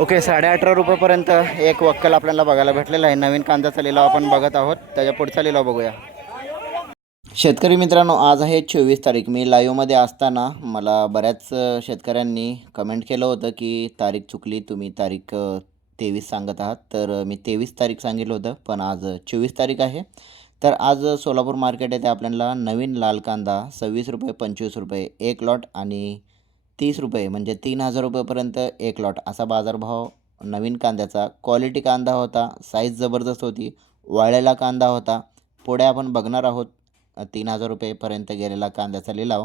Okay साडे अठरा रुपयेपर्यंत एक वक्कल आपल्याला बघायला भेटलेला आहे. नवीन कांद्याचा लिलाव आपण बघत आहोत. त्याच्या पुढचा लिलाव बघूया. शेतकरी मित्रांनो आज आहे चोवीस तारीख. मी लाईव्हमध्ये असताना मला बऱ्याच शेतकऱ्यांनी कमेंट केलं होतं की तारीख चुकली तुम्ही तारीख तेवीस सांगत आहात. तर मी तेवीस तारीख सांगितलं होतं पण आज चोवीस तारीख आहे. तर आज सोलापूर मार्केट येथे आपल्याला नवीन लाल कांदा सव्वीस रुपये पंचवीस रुपये एक लॉट आणि तीस रुपये म्हणजे तीन हजार रुपयेपर्यंत एक लॉट असा बाजारभाव नवीन कांद्याचा. क्वालिटी कांदा होता साईज जबरदस्त होती वाळलेला कांदा होता. पुढे आपण बघणार आहोत तीन हजार रुपयेपर्यंत गेलेला कांद्याचा लिलाव.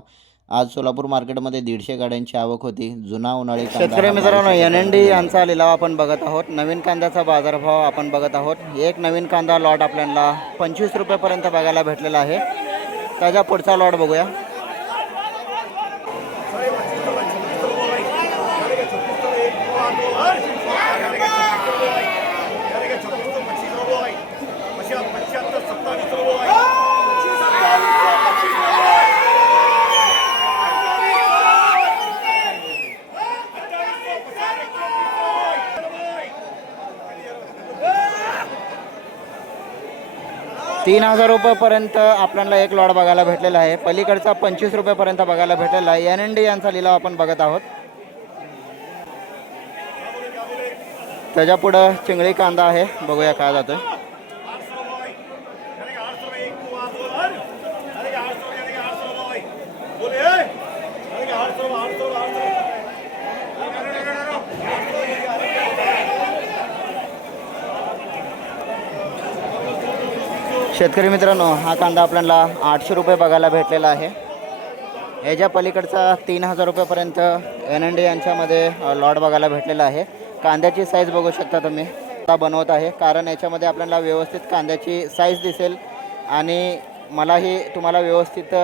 आज सोलापूर मार्केटमध्ये दीडशे गाड्यांची आवक होती. जुना उन्हाळी शेतकरी मित्रांनो एन एन डी यांचा लिलाव आपण बघत आहोत. नवीन कांद्याचा बाजारभाव आपण बघत आहोत. एक नवीन कांदा लॉट आपल्याला पंचवीस रुपयेपर्यंत बघायला भेटलेला आहे. त्याच्या पुढचा लॉट बघूया. तीन हजार रुपयेपर्यंत आपल्याला एक लॉट बघायला भेटलेला आहे. पलीकडचा पंचवीस रुपयेपर्यंत बघायला भेटलेला आहे. एन एन डी यांचा लिलाव आपण बघत आहोत. त्याच्या पुढं चिंगळी कांदा आहे. बघूया काय जातोय. शेतकरी मित्रांनो हा कांदा आपल्याला आठशे रुपये बघायला भेटलेला आहे. याच्या पलीकडचा तीन हजार रुपयापर्यंत एन एन डी यांच्यामध्ये लॉट बघायला भेटलेला आहे. कांद्याची साईज बघू शकता तुम्ही. आता बनवत आहे. कारण याच्यामध्ये आपल्याला व्यवस्थित कांद्याची साईज दिसेल आणि मलाही तुम्हाला व्यवस्थित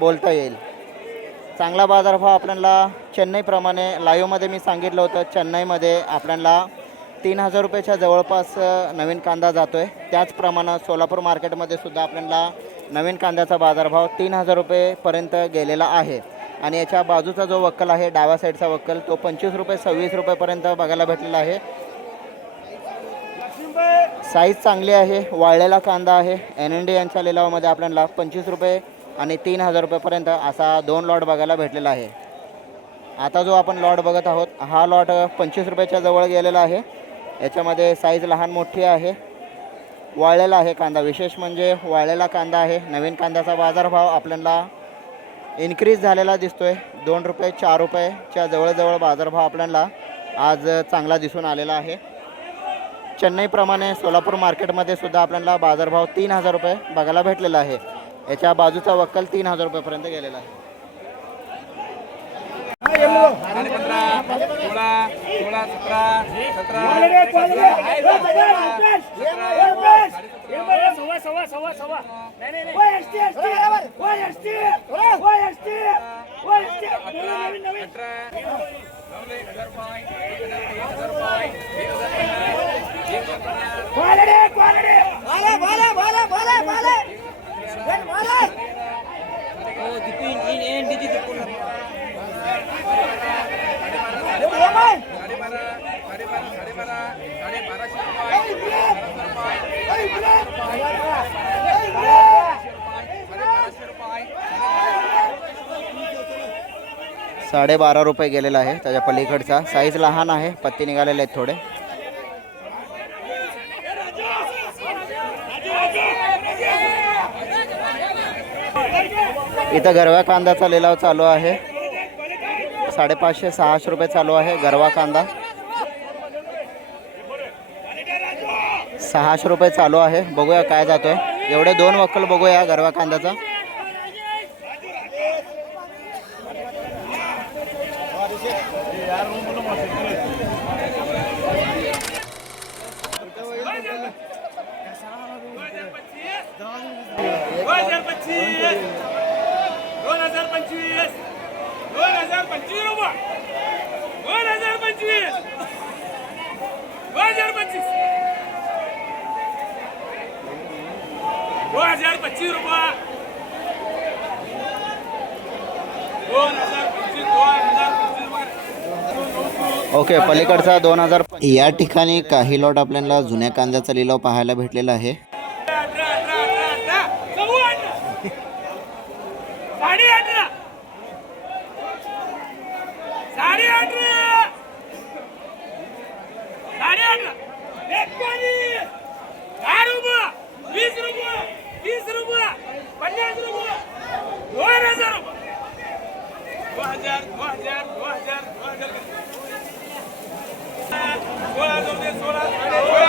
बोलता येईल. चांगला बाजारभाव आपल्याला चेन्नईप्रमाणे लाईव्हमध्ये मी सांगितलं होतं. चेन्नईमध्ये आपल्याला तीन हजार रुपयाच्या जवळपास नवीन कांदा जातो आहे त्याचप्रमाणे सोलापूर मार्केटमध्ये सुद्धा आपल्याला नवीन कांद्याचा बाजारभाव तीन हजार रुपयेपर्यंत गेलेला आहे. आणि याच्या बाजूचा जो वक्कल आहे डाव्या साईडचा वक्कल तो पंचवीस रुपये सव्वीस रुपयेपर्यंत बघायला भेटलेला आहे. साईज चांगली आहे वाळलेला कांदा आहे. एन एन डी यांच्या लिलावामध्ये आपल्याला पंचवीस रुपये आणि तीन हजार रुपयेपर्यंत असा दोन लॉट बघायला भेटलेला आहे. आता जो आपण लॉट बघत आहोत हा लॉट पंचवीस रुपयाच्या जवळ गेलेला आहे. याच्यामध्ये साईज लहान मोठी आहे. वाळलेला आहे कांदा. विशेष म्हणजे वाळलेला कांदा आहे. नवीन कांद्याचा बाजारभाव आपल्याला इन्क्रीज झालेला दिसतो आहे दोन रुपये चार रुपयेच्या जवळजवळ बाजारभाव आपल्याला आज चांगला दिसून आलेला आहे. चेन्नईप्रमाणे सोलापूर मार्केटमध्ये सुद्धा आपल्याला बाजारभाव तीन हजार रुपये बघायला भेटलेला आहे. याच्या बाजूचा वक्कल तीन हजार रुपयेपर्यंत गेलेला आहे साडे पंधरा सोळा सोळा सतरा सतरा सव्वा सव्वा सव्वा सव्वा नाही नाही अठरा एक हजार रुपये एक हजार रुपये एक हजार पन्नास एक हजार पन्नास क्वालिटी क्वालिटी भाले भाले भाले भाले भाले भाले भाले साडे बारा साडे बारा साडे बारा साडे बाराशे रुपये बाराशे रुपये साडेबारा रुपये गेलेला आहे. त्याच्या पलीकडचा साईज लहान आहे. पत्ती निघालेले आहेत थोडे. इथं गरव्या कांदाचा लिलाव चालू आहे. साडेपाचशे सहाशे रुपये चालू आहे गरवा कांदा. सहाशे रुपये चालू आहे. बघूया काय जातोय. एवढे दोन वक्कल बघूया गरवा कांद्याचा दोन हजार पंचवीस दोन हजार पंचवीस दोन हजार पंचवीस रुपये दोन हजार पंचवीस दोन हजार पंचवीस दोन हजार पच्चीस रुपये? दोन हजार पंचवीस दोन हजार पंचवीस वगैरे ओके पलीकडचा दोन हजार या ठिकाणी काही लॉट आपल्याला जुन्या कांद्याचा लिलाव पाहायला भेटलेला आहे. रुपये. वीस रुपये तीस रुपये पन्नास रुपये दोन हजार रुपये दो हजार दो हजार दो हजार दो हजार सोळा चौदा सोळा साडे सोळा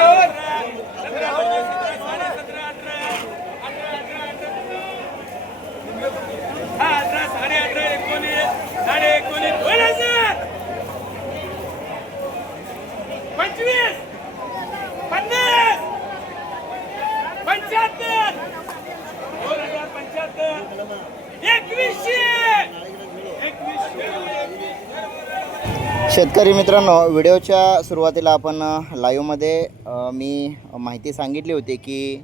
सतरा सतरा चौदा सतरा साडे सतरा अठरा अठरा अठरा अठरा हा अठरा साडे अठरा एकोणीस साडे एकोणीस दोन हजार पंचवीस शेतकरी मित्रांनो व्हिडिओच्या सुरुवातीला आपण लाईव्हमध्ये मी माहिती सांगितली होती की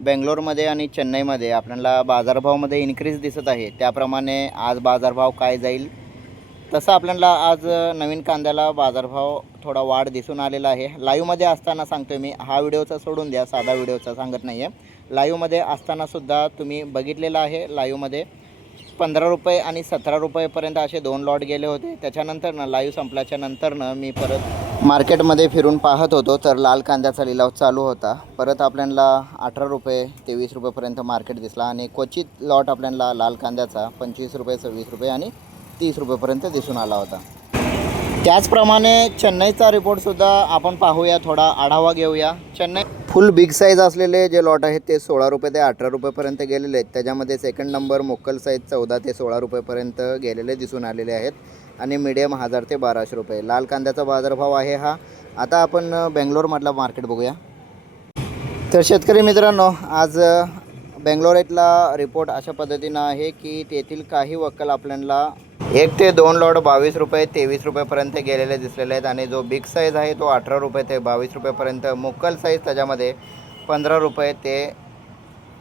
बेंगलोरमध्ये आणि चेन्नईमध्ये आपल्याला बाजारभावामध्ये इन्क्रीज दिसत आहे. त्याप्रमाणे आज बाजारभाव काय जाईल तसं आपल्याला आज नवीन कांद्याला बाजारभाव थोडा वाढ दिसून आलेला आहे. लाईव्हमध्ये असताना सांगतोय मी हा व्हिडिओचा सोडून द्या साधा व्हिडिओचा सांगत नाही आहे लाईव्हमध्ये असतानासुद्धा तुम्ही बघितलेलं आहे लाईव्हमध्ये पंधरा रुपये आणि सतरा रुपयेपर्यंत असे दोन लॉट गेले होते. त्याच्यानंतरनं लाईव्ह संपल्याच्या नंतरनं मी परत मार्केटमध्ये फिरून पाहत होतो तर लाल कांद्याचा लिलाव चालू होता. परत आपल्याला अठरा रुपये तेवीस रुपयेपर्यंत मार्केट दिसला आणि क्वचित लॉट आपल्याला लाल कांद्याचा पंचवीस रुपये सव्वीस रुपये आणि तीस रुपयेपर्यंत दिसून आला होता. त्याचप्रमाणे चेन्नईचा रिपोर्टसुद्धा आपण पाहूया थोडा आढावा घेऊया. चेन्नई फुल बिग साईज असलेले जे लॉट आहेत ते सोळा रुपये ते अठरा रुपयेपर्यंत गेलेले आहेत. त्याच्यामध्ये सेकंड नंबर मोकल साईज चौदा ते सोळा रुपयेपर्यंत गेलेले दिसून आलेले आहेत. आणि मीडियम हजार ते बाराशे रुपये. लाल कांद्याचा बाजारभाव आहे हा. आता आपण बेंगलोरमधला मार्केट बघूया. तर शेतकरी मित्रांनो आज बेंगलोर इथला रिपोर्ट अशा पद्धतीनं आहे की तेथील काही वक्कल आपल्याला एक ते दोन लॉट बावीस रुपये तेवीस रुपयेपर्यंत गेलेले दिसलेले आहेत आणि जो बिग साईज आहे तो अठरा रुपये ते बावीस रुपयेपर्यंत मुक्कल साईज त्याच्यामध्ये पंधरा रुपये ते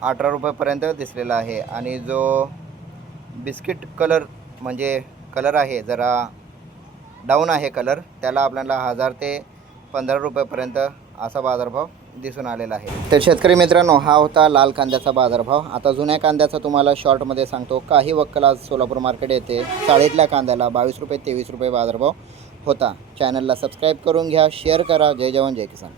अठरा रुपयेपर्यंत दिसलेला आहे. आणि जो बिस्किट कलर म्हणजे कलर आहे जरा डाऊन आहे कलर त्याला आपल्याला हजार ते पंधरा रुपयेपर्यंत असा बाजारभाव दिसून आलेला आहे. तर शेतकरी मित्रांनो हा होता लाल कांद्याचा बाजारभाव. आता जुन्या कांद्याचा तुम्हाला शॉर्टमध्ये सांगतो. काही वक्कल आज सोलापूर मार्केट येते चाळीतल्या कांद्याला बावीस रुपये तेवीस रुपये बाजारभाव होता. चॅनलला सबस्क्राईब करून घ्या शेअर करा. जय जवान जय किसान.